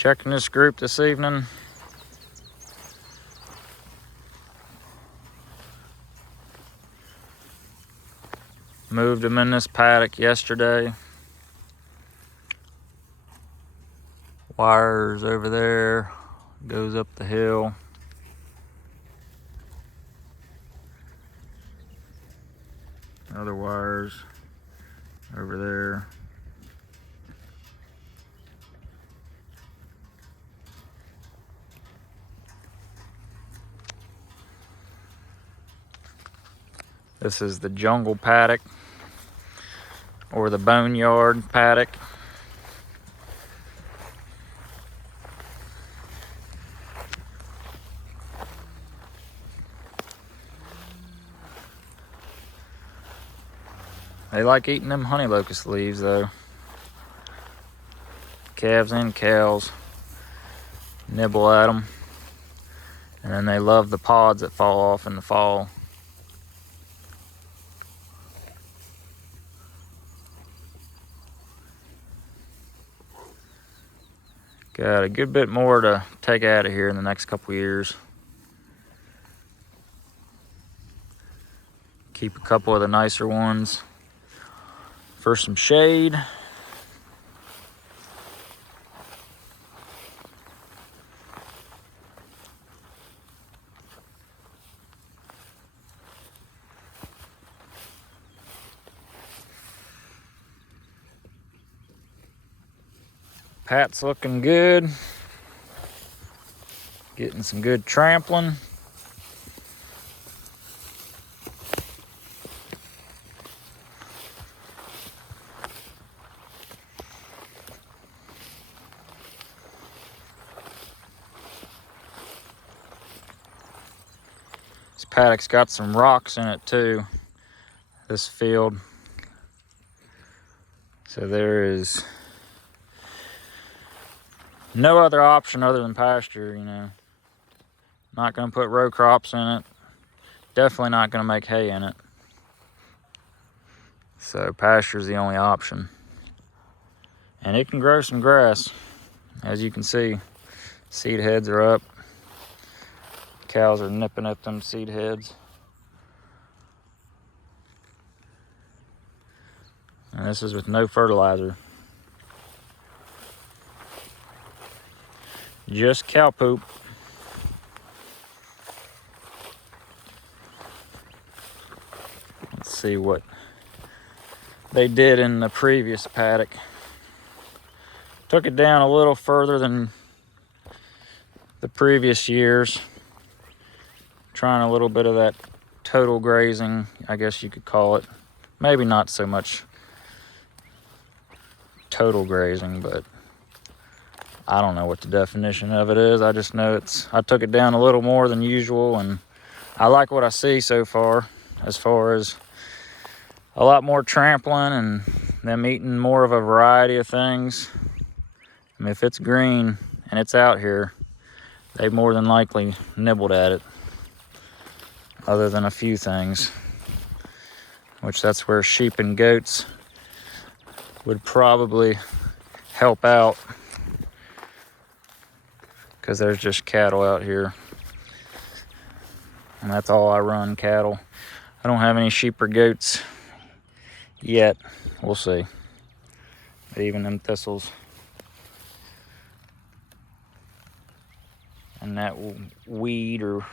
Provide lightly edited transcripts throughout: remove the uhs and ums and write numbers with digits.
Checking this group this evening. Moved them in this paddock yesterday. Wires over there, goes up the hill. Other wires over there. This is the jungle paddock, or the boneyard paddock. They like eating them honey locust leaves though. Calves and cows nibble at them. And then they love the pods that fall off in the fall. Got a good bit more to take out of here in the next couple years. Keep a couple of the nicer ones for some shade. Pat's looking good. Getting some good trampling. This paddock's got some rocks in it too, this field. So there is no other option other than pasture, you know. Not gonna put row crops in it. Definitely not gonna make hay in it. So pasture's the only option. And it can grow some grass. As you can see, seed heads are up. Cows are nipping at them seed heads. And this is with no fertilizer. Just cow poop. Let's see what they did in the previous paddock. Took it down a little further than the previous years. Trying a little bit of that total grazing, I guess you could call it. Maybe not so much total grazing, but I don't know what the definition of it is. I just know I took it down a little more than usual, and I like what I see so far, as far as a lot more trampling and them eating more of a variety of things. I mean, if it's green and it's out here, they more than likely nibbled at it, other than a few things, which that's where sheep and goats would probably help out, because there's just cattle out here, and that's all I run, cattle. I don't have any sheep or goats yet. We'll see. But even them thistles and that weed, or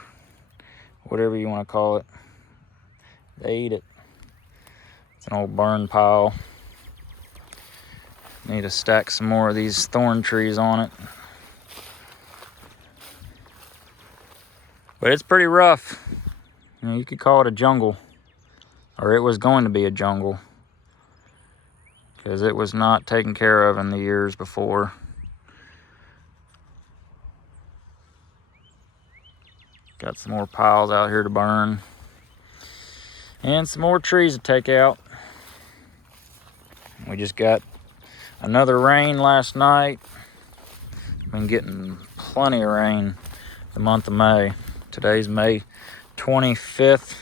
whatever you want to call it, they eat it. It's an old burn pile. Need to stack some more of these thorn trees on it. But it's pretty rough. You know, you could call it a jungle, or it was going to be a jungle, because it was not taken care of in the years before. Got some more piles out here to burn, and some more trees to take out. We just got another rain last night. Been getting plenty of rain the month of May. Today's May 25th.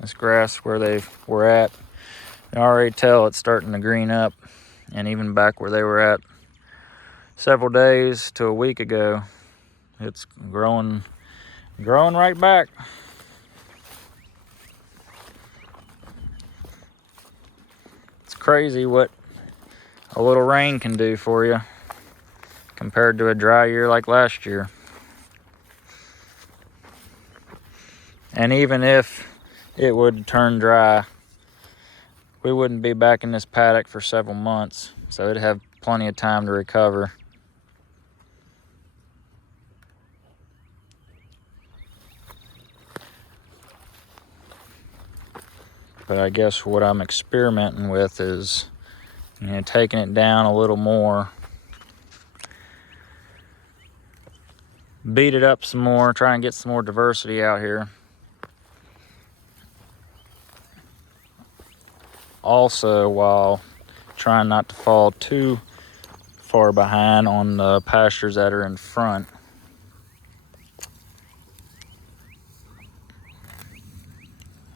This grass where they were at, you can already tell it's starting to green up. And even back where they were at several days to a week ago. It's growing right back. It's crazy what a little rain can do for you compared to a dry year like last year. And even if it would turn dry, we wouldn't be back in this paddock for several months, so it'd have plenty of time to recover. But I guess what I'm experimenting with is, taking it down a little more, beat it up some more, try and get some more diversity out here. Also, while trying not to fall too far behind on the pastures that are in front.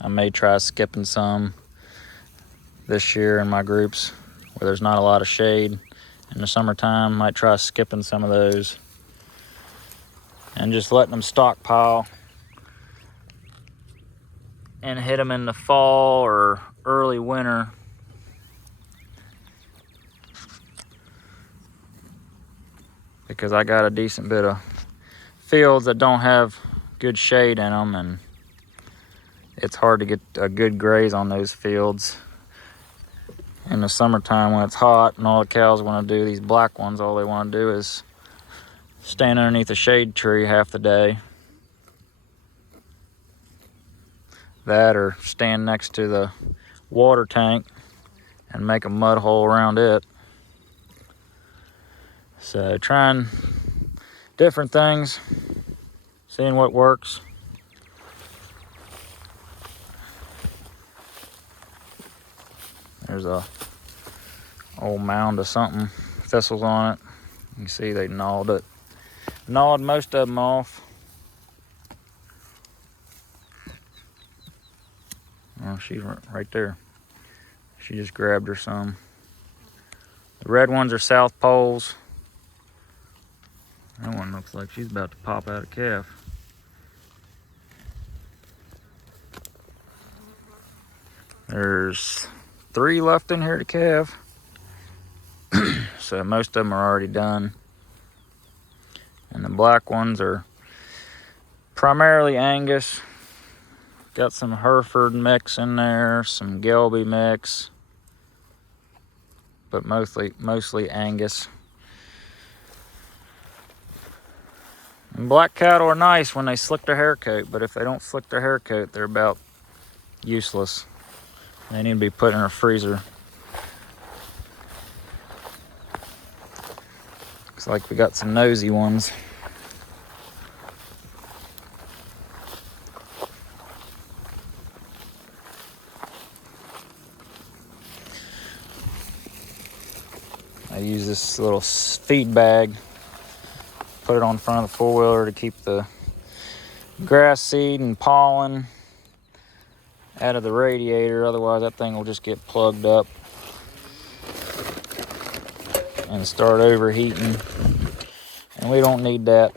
I may try skipping some this year in my groups where there's not a lot of shade in the summertime. Might try skipping some of those and just letting them stockpile and hit them in the fall or early winter. Because I got a decent bit of fields that don't have good shade in them, and it's hard to get a good graze on those fields in the summertime when it's hot and all the cows want to do, these black ones, all they want to do is stand underneath a shade tree half the day. That or stand next to the water tank and make a mud hole around it. So trying different things, seeing what works. There's a old mound of something, thistles on it. You can see they gnawed most of them off. Oh, she's right there. She just grabbed her some. The red ones are South Poles. That one looks like she's about to pop out a calf. There's 3 left in here to calve. So most of them are already done. And the black ones are primarily Angus. Got some Hereford mix in there, some Gelby mix, but mostly Angus. And black cattle are nice when they slick their hair coat, but if they don't slick their hair coat, they're about useless. They need to be put in a freezer. Looks like we got some nosy ones. I use this little feed bag, put it on front of the four-wheeler to keep the grass seed and pollen out of the radiator. Otherwise that thing will just get plugged up and start overheating, and we don't need that.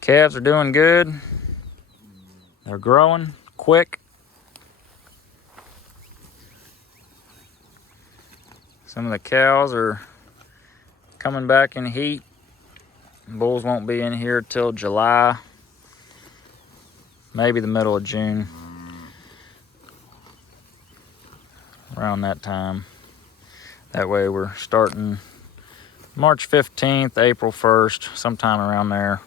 Calves are doing good. They're growing quick. Some of the cows are coming back in heat. Bulls won't be in here till July, maybe the middle of June, around that time. That way we're starting March 15th, April 1st, sometime around there.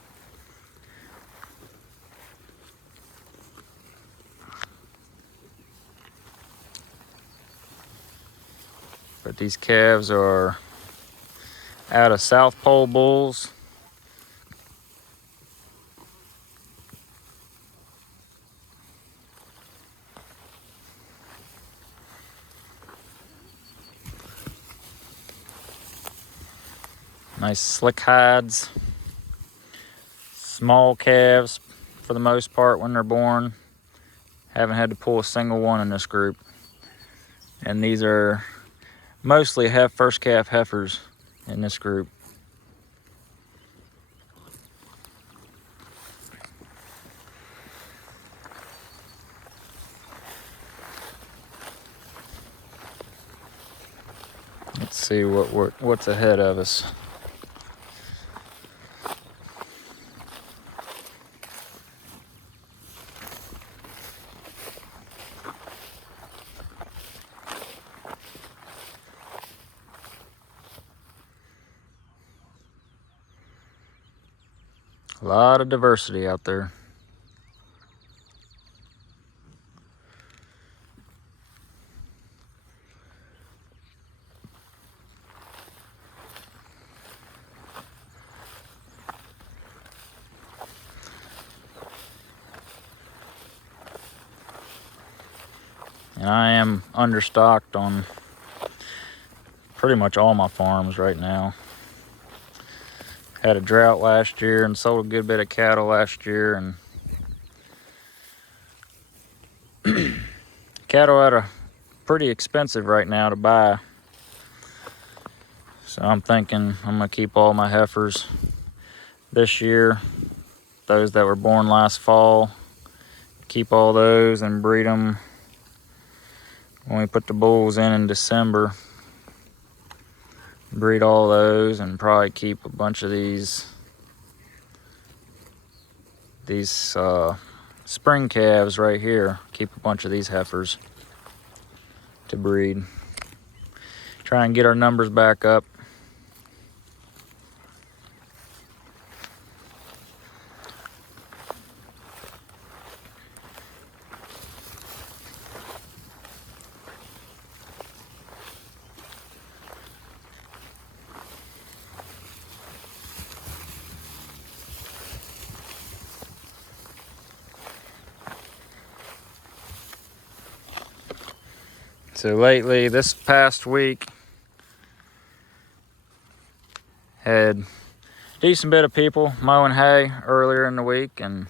But these calves are out of South Pole bulls. Nice slick hides. small calves for the most part when they're born. Haven't had to pull a single one in this group. And these are mostly first calf heifers in this group. Let's see what's ahead of us. A lot of diversity out there. And I am understocked on pretty much all my farms right now. Had a drought last year and sold a good bit of cattle last year, and cattle are pretty expensive right now to buy. So I'm thinking I'm gonna keep all my heifers this year. Those that were born last fall, keep all those and breed them when we put the bulls in December. Breed all those and probably keep a bunch of these spring calves right here. Keep a bunch of these heifers to breed. Try and get our numbers back up. So lately, this past week, had a decent bit of people mowing hay earlier in the week and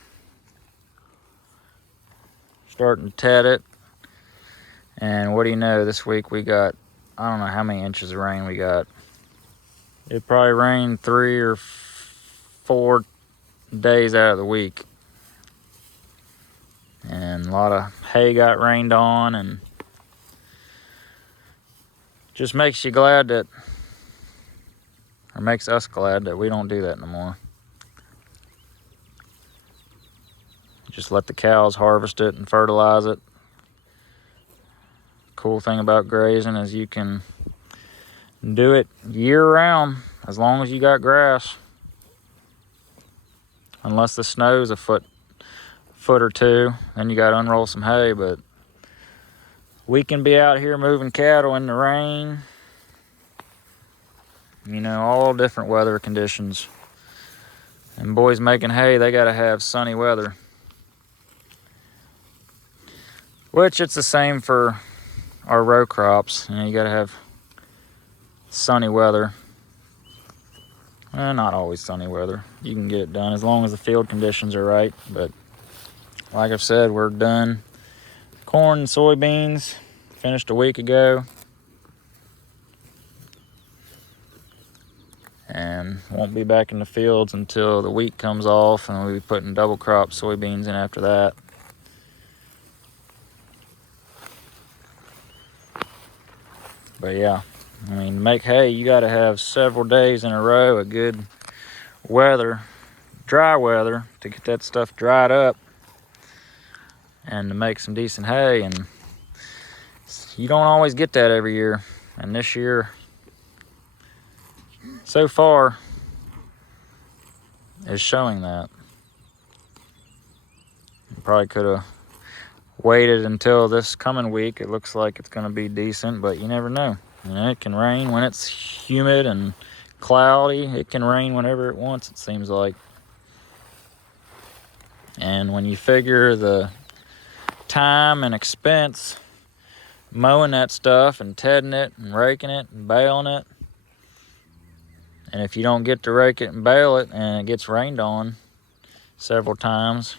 starting to ted it. And what do you know, this week we got, I don't know how many inches of rain we got. It probably rained 3 or 4 days out of the week. And a lot of hay got rained on, and just makes you glad that, or makes us glad that we don't do that no more. Just let the cows harvest it and fertilize it. Cool thing about grazing is you can do it year round as long as you got grass. Unless the snow's a foot or two, then you got to unroll some hay. But we can be out here moving cattle in the rain, you know, all different weather conditions. And boys making hay, they got to have sunny weather. Which it's the same for our row crops. You know, you got to have sunny weather. Well, not always sunny weather. You can get it done as long as the field conditions are right. But like I've said, we're done. Corn and soybeans finished a week ago, and won't be back in the fields until the wheat comes off, and we'll be putting double crop soybeans in after that. But yeah, I mean, to make hay, you got to have several days in a row of good weather, dry weather, to get that stuff dried up and to make some decent hay. And you don't always get that every year. And this year, so far, is showing that. You probably could have waited until this coming week. It looks like it's going to be decent, but you never know. You know, it can rain when it's humid and cloudy. It can rain whenever it wants, it seems like. And when you figure the time and expense mowing that stuff and tedding it and raking it and baling it, and if you don't get to rake it and bale it and it gets rained on, several times.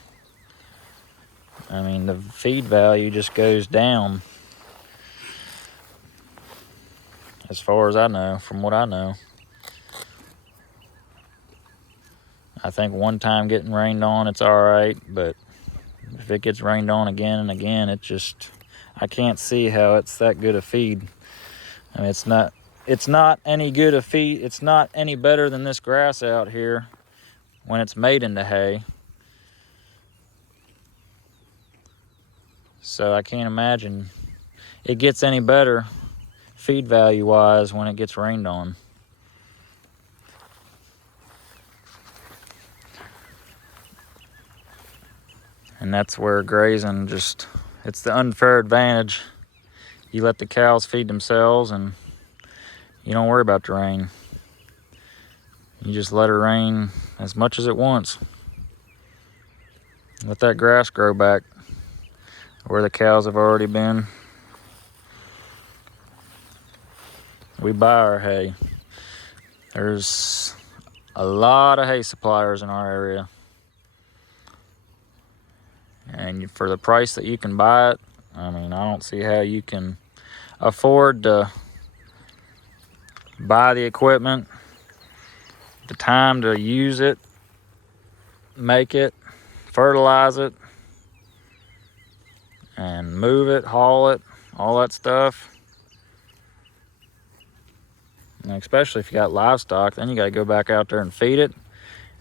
I mean, the feed value just goes down, as far as I know, from what I know. I think one time getting rained on, it's all right, but if it gets rained on again and again, it just, I can't see how it's that good a feed. I mean, it's not any good a feed. It's not any better than this grass out here when it's made into hay. So I can't imagine it gets any better feed value wise when it gets rained on. And that's where grazing just, it's the unfair advantage. You let the cows feed themselves and you don't worry about the rain. You just let it rain as much as it wants. Let that grass grow back where the cows have already been. We buy our hay. There's a lot of hay suppliers in our area. And for the price that you can buy it, I mean, I don't see how you can afford to buy the equipment, the time to use it, make it, fertilize it, and move it, haul it, all that stuff. And especially if you got livestock, then you got to go back out there and feed it.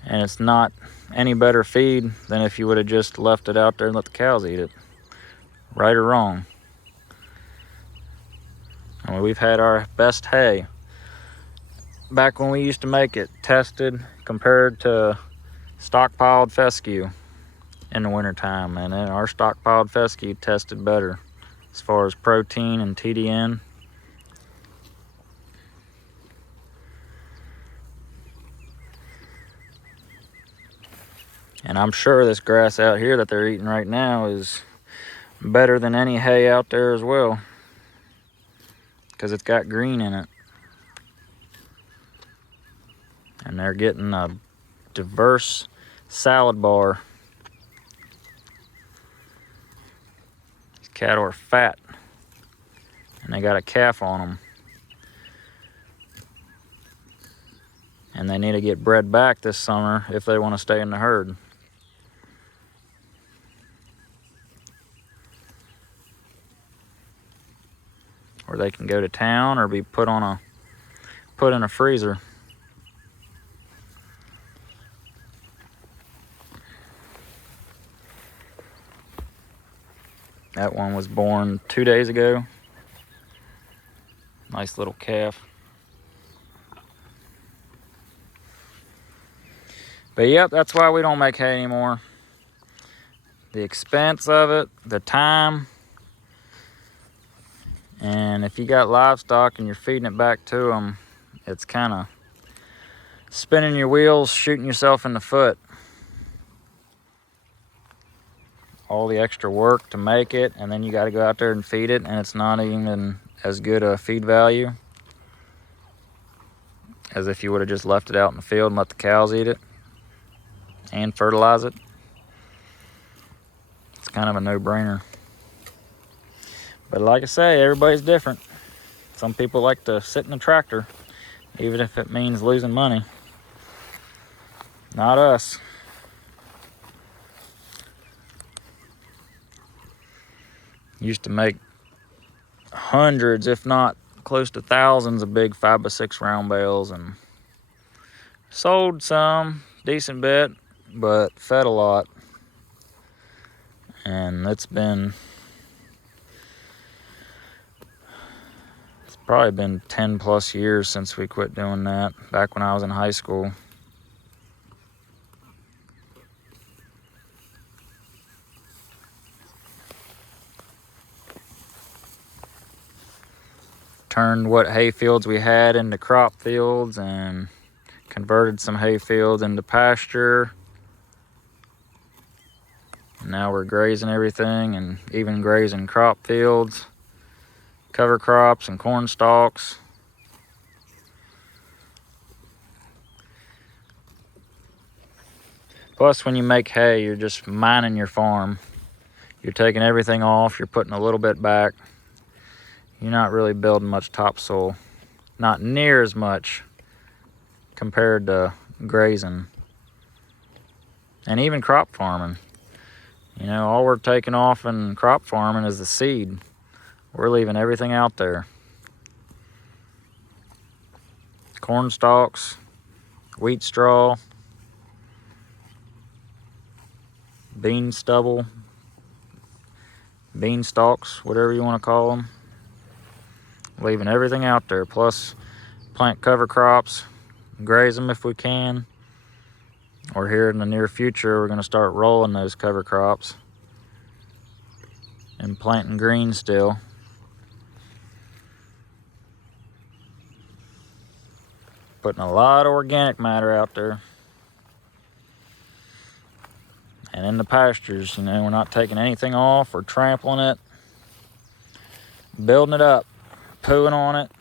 And it's not any better feed than if you would have just left it out there and let the cows eat it. Right or wrong. I mean, we've had our best hay back when we used to make it, tested, compared to stockpiled fescue in the wintertime. And then our stockpiled fescue tested better as far as protein and TDN. And I'm sure this grass out here that they're eating right now is better than any hay out there as well, because it's got green in it. And they're getting a diverse salad bar. These cattle are fat, and they got a calf on them. And they need to get bred back this summer if they want to stay in the herd. Or they can go to town or be put in a freezer. That one was born 2 days ago. Nice little calf. But yep, that's why we don't make hay anymore. The expense of it, the time. And if you got livestock and you're feeding it back to them, it's kind of spinning your wheels, shooting yourself in the foot. All the extra work to make it, and then you got to go out there and feed it, and it's not even as good a feed value as if you would have just left it out in the field and let the cows eat it and fertilize it. It's kind of a no-brainer. But like I say, everybody's different. Some people like to sit in a tractor, even if it means losing money. Not us. Used to make hundreds, if not close to thousands, of big 5x6 round bales, and sold some, decent bit, but fed a lot. And it's probably been 10 plus years since we quit doing that, back when I was in high school. Turned what hay fields we had into crop fields and converted some hay fields into pasture. And now we're grazing everything, and even grazing crop fields, cover crops and corn stalks. Plus, when you make hay, you're just mining your farm. You're taking everything off, you're putting a little bit back. You're not really building much topsoil. Not near as much compared to grazing. And even crop farming. You know, all we're taking off in crop farming is the seed. We're leaving everything out there. Corn stalks, wheat straw, bean stubble, bean stalks, whatever you want to call them. Leaving everything out there, plus plant cover crops, graze them if we can. Or here in the near future, we're going to start rolling those cover crops and planting green still. Putting a lot of organic matter out there. And in the pastures, you know, we're not taking anything off or trampling it. Building it up, pooing on it,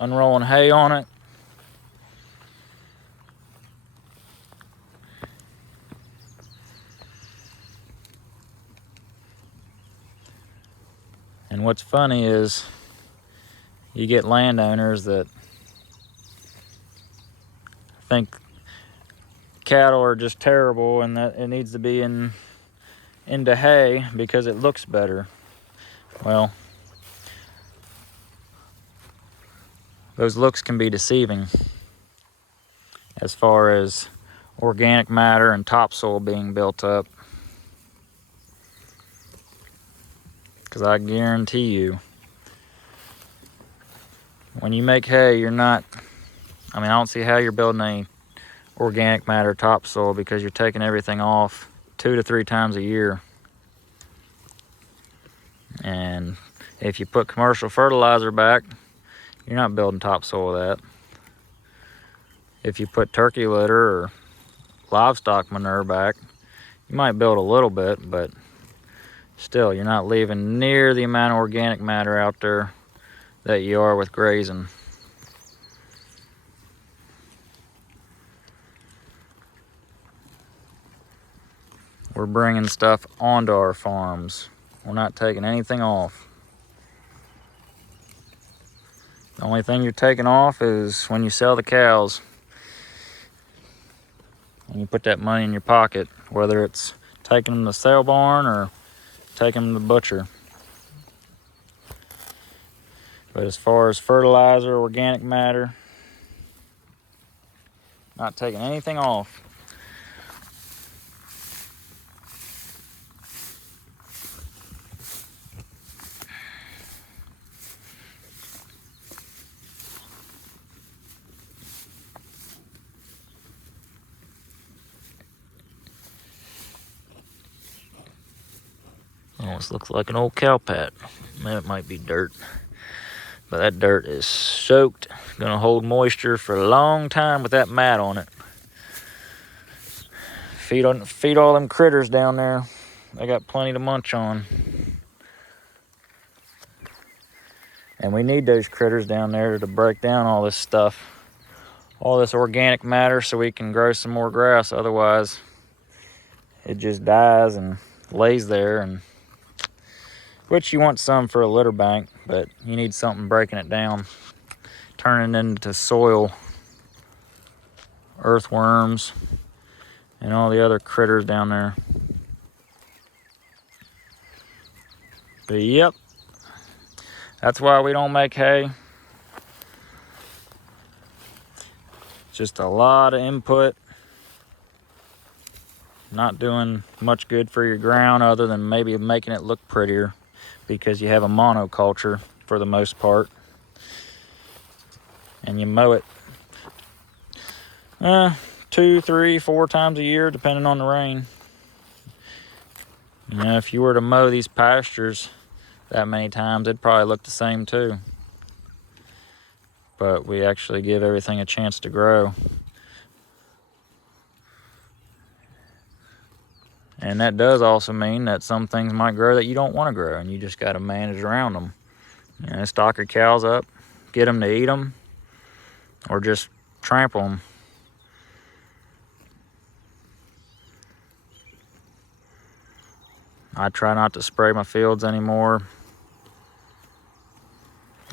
unrolling hay on it. And what's funny is you get landowners that think cattle are just terrible and that it needs to be into hay because it looks better. Well, those looks can be deceiving as far as organic matter and topsoil being built up. Because I guarantee you, when you make hay, you're not, I don't see how you're building any organic matter topsoil because you're taking everything off 2 to 3 times a year. And if you put commercial fertilizer back, you're not building topsoil with that. If you put turkey litter or livestock manure back, you might build a little bit, but still, you're not leaving near the amount of organic matter out there that you are with grazing. We're bringing stuff onto our farms. We're not taking anything off. The only thing you're taking off is when you sell the cows and you put that money in your pocket, whether it's taking them to the sale barn or taking them to the butcher. But as far as fertilizer, organic matter, not taking anything off. Almost looks like an old cow pat. It might be dirt. But that dirt is soaked. Gonna hold moisture for a long time with that mat on it. Feed all them critters down there. They got plenty to munch on. And we need those critters down there to break down all this stuff. All this organic matter so we can grow some more grass. Otherwise, it just dies and lays there. And which you want some for a litter bank, but you need something breaking it down, turning it into soil, earthworms, and all the other critters down there. But yep, that's why we don't make hay. Just a lot of input. Not doing much good for your ground other than maybe making it look prettier, because you have a monoculture for the most part, and you mow it 2, 3, 4 times a year depending on the rain. You know, if you were to mow these pastures that many times, it'd probably look the same too. But we actually give everything a chance to grow. And that does also mean that some things might grow that you don't want to grow, and you just got to manage around them. You know, stock your cows up, get them to eat them, or just trample them. I try not to spray my fields anymore.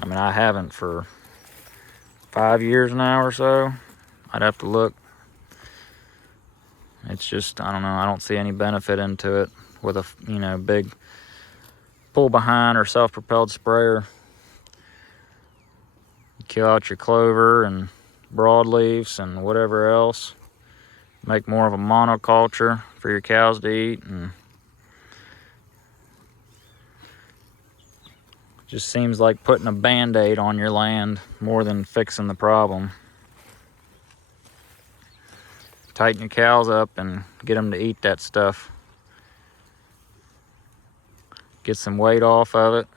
I mean, I haven't for 5 years now or so. I'd have to look. It's just, I don't know, I don't see any benefit into it with a, big pull behind or self-propelled sprayer. Kill out your clover and broadleaves and whatever else. Make more of a monoculture for your cows to eat, and just seems like putting a band-aid on your land more than fixing the problem. Tighten your cows up and get them to eat that stuff. Get some weight off of it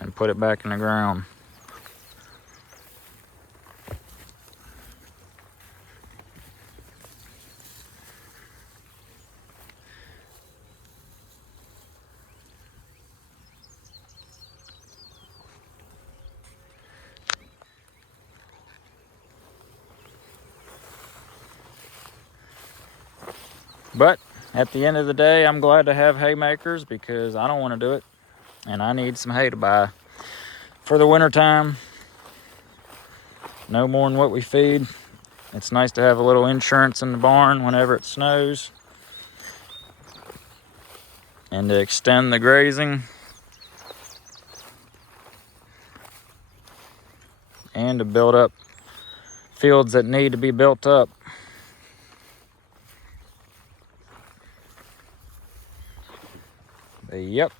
and put it back in the ground. But at the end of the day, I'm glad to have haymakers because I don't want to do it, and I need some hay to buy for the winter time. No more than what we feed. It's nice to have a little insurance in the barn whenever it snows, and to extend the grazing, and to build up fields that need to be built up. But yep.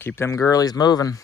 Keep them girlies moving.